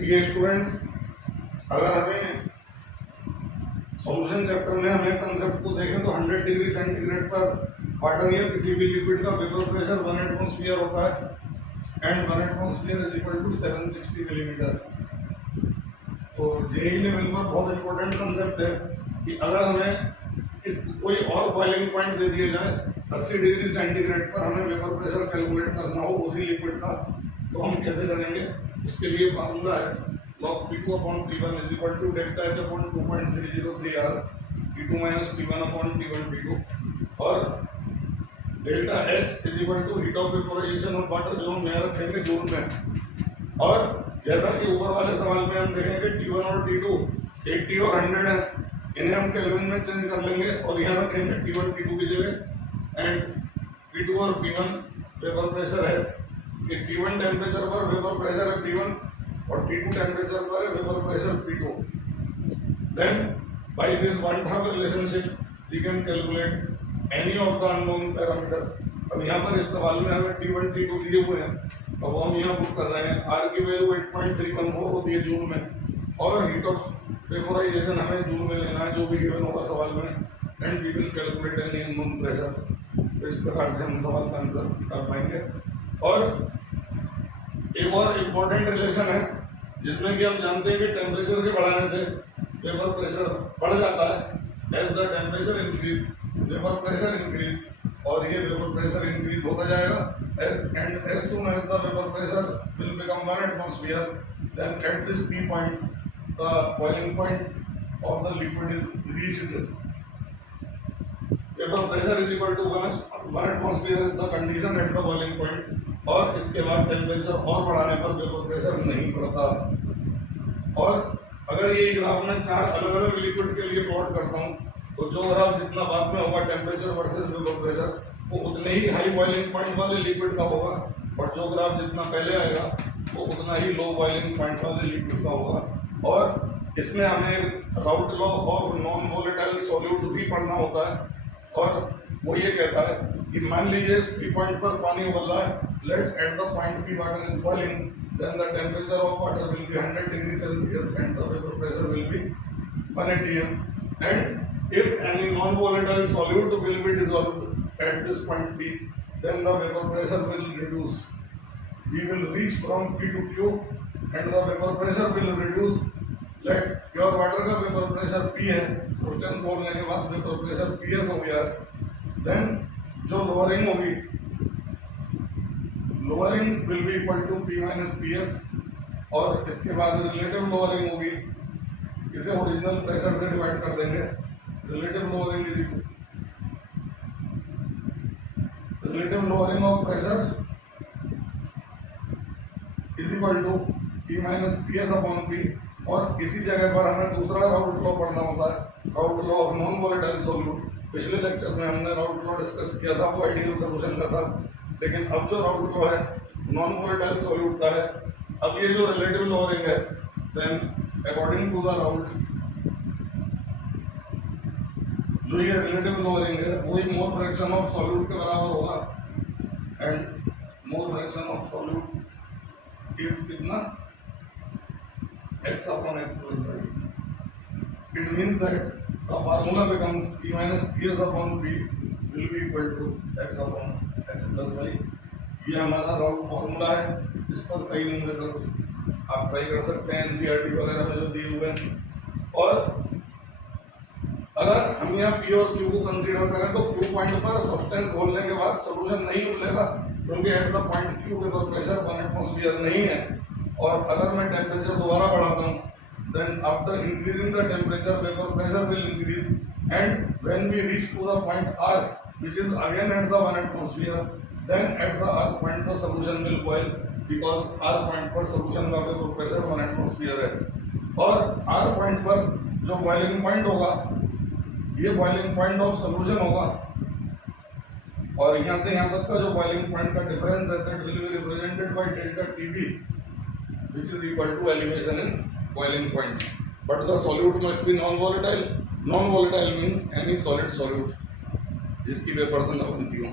ये स्टूडेंट्स, अगर हमें सॉल्यूशन चैप्टर में हमें कंसेप्ट को देखें तो 100 डिग्री सेंटीग्रेड पर वाटर या किसी भी लिक्विड का वेपर प्रेशर 1 एटमॉस्फेयर होता है and 1 atmosphere is equal to 760 millimetre. तो जेई लेवल पर बहुत इंपॉर्टेंट कंसेप्ट है कि अगर हमें इस कोई और बॉइलिंग पॉइंट दे दिया जाए 80 डिग्री सेंटीग्रेड पर हमें वेपर प्रेशर कैलकुलेट करना हो उसी लिक्विड का, तो हम कैसे करेंगे? उसके लिए फार्मूला है log P2 upon P1 is equal to delta H upon 2.303 R P2 minus P1 upon T1 P2 और delta H is equal to heat of vaporization of water जो हम यहाँ रखेंगे जूल में। और जैसा कि ऊपर वाले सवाल में हम देखेंगे T1 और T2 80 और 100 है, इन्हें हम केल्विन में चेंज कर लेंगे और यहाँ रखेंगे T1 T2 की जगह एंड P2 और P1 वेपर प्रेशर है कि T1 टेम्परेचर पर वेपर प्रेशर है P1 और T2 टेम्परेचर पर है vapour pressure P2। Then by this one half relationship we can calculate any of the unknown parameter. अब यहाँ पर इस सवाल में हमें T1 T2 दिए हुए हैं, अब हम यहाँ पुट कर रहे हैं R की वैल्यू 8.314 होती है जूल में और हीट ऑफ वेपोराइजेशन हमें जूल में लेना है जो भी गिवन होगा सवाल में and we will calculate any unknown pressure. इस प्रकार से हम सवाल का आंसर निकाल पाएंगे। और एक और इम्पोर्टेंट रिलेशन है जिसमें कि हम जानते हैं कि टेम्परेचर के बढ़ाने से वेपर प्रेशर बढ़ जाता है। As the temperature increase vapour pressure increase और ये वेपर प्रेशर इंक्रीज होता जाएगा and as soon as the vapour pressure will become 1 atmosphere then at this P point the boiling point of the liquid is reached. Vapor pressure is equal to 1 atmosphere is the condition at the boiling point और इसके बाद temperature और बढ़ाने पर vapour pressure नहीं बढ़ता। और अगर ये ग्राफ में 4 अलग अलग लिक्विड के लिए प्लॉट करता हूँ तो जो ग्राफ जितना बाद में होगा टेम्परेचर वर्सेस वेपर प्रेशर वो उतने ही हाई बॉइलिंग पॉइंट वाले लिक्विड का होगा और जो ग्राफ जितना पहले आएगा वो उतना ही लो बॉइलिंग पॉइंट वाले लिक्विड का होगा। और इसमें हमें Raoult law of non volatile solute भी पढ़ना होता है और वो ये कहता है कि मान लीजिए इस P पॉइंट पर पानी उबल रहा है, let at the point P water is boiling, then the temperature of water will be 100 degrees Celsius and the vapor pressure will be 1 atm. And if any non-volatile solute will be dissolved at this point P, then the vapor pressure will reduce. We will reach from P to Q and the vapor pressure will reduce. Let pure water का vapor pressure P है, substance बोलने के बाद vapor pressure PS हो गया है। Then जो lowering होगी lowering will be equal to P minus PS और इसके बाद रिलेटिव लोअरिंग होगी, इसे ओरिजिनल प्रेशर से डिवाइड कर देंगे। Relative lowering of pressure is equal to P minus PS upon P और इसी जगह पर हमें दूसरा राउट लॉ पढ़ना होता है, Raoult law of non volatile solute. पिछले लेक्चर में हमने राउट लॉ डिस्कस किया था, वो आइडियल सॉल्यूशन का था, लेकिन अब जो राउट लॉ है नॉन वोलेटाइल सॉल्यूट का है। अब ये जो रिलेटिव लोअरिंग है देन अकॉर्डिंग टू द राउट जो ये रिलेटिव लोअरिंग है वही मोल फ्रैक्शन ऑफ सॉल्यूट के बराबर होगा and mole fraction of solute is कितना x upon x plus y. It means that the formula becomes P minus PS upon P will be equal to x upon x plus y. ये हमारा राउट formula है, इस पर कई numericals आप try कर सकते हैं NCERT वगैरह में जो दिए हुए हैं। और अगर हम यहाँ P और Q को कंसीडर करें तो Q पॉइंट पर सब्सटेंस खोलने के बाद सोल्यूशन नहीं मिलेगा क्योंकि at the point Q vapour pressure 1 atmosphere नहीं है। और अगर मैं टेम्परेचर दोबारा बढ़ाता हूँ then after increasing the temperature vapour pressure will increase and when we reach to the point R which is again at the 1 atmosphere then at the R point the solution will boil because R point पर solution का vapour pressure 1 atmosphere है। और R point पर जो boiling point होगा ये boiling point of solution होगा और यहाँ से यहाँ तक का जो बॉइलिंग पॉइंट का डिफरेंस है that will be represented by delta TB which is equal to elevation in boiling point. But the solute must be non-volatile. Non-volatile means any solid solute जिसकी वेपर से न बनती हो।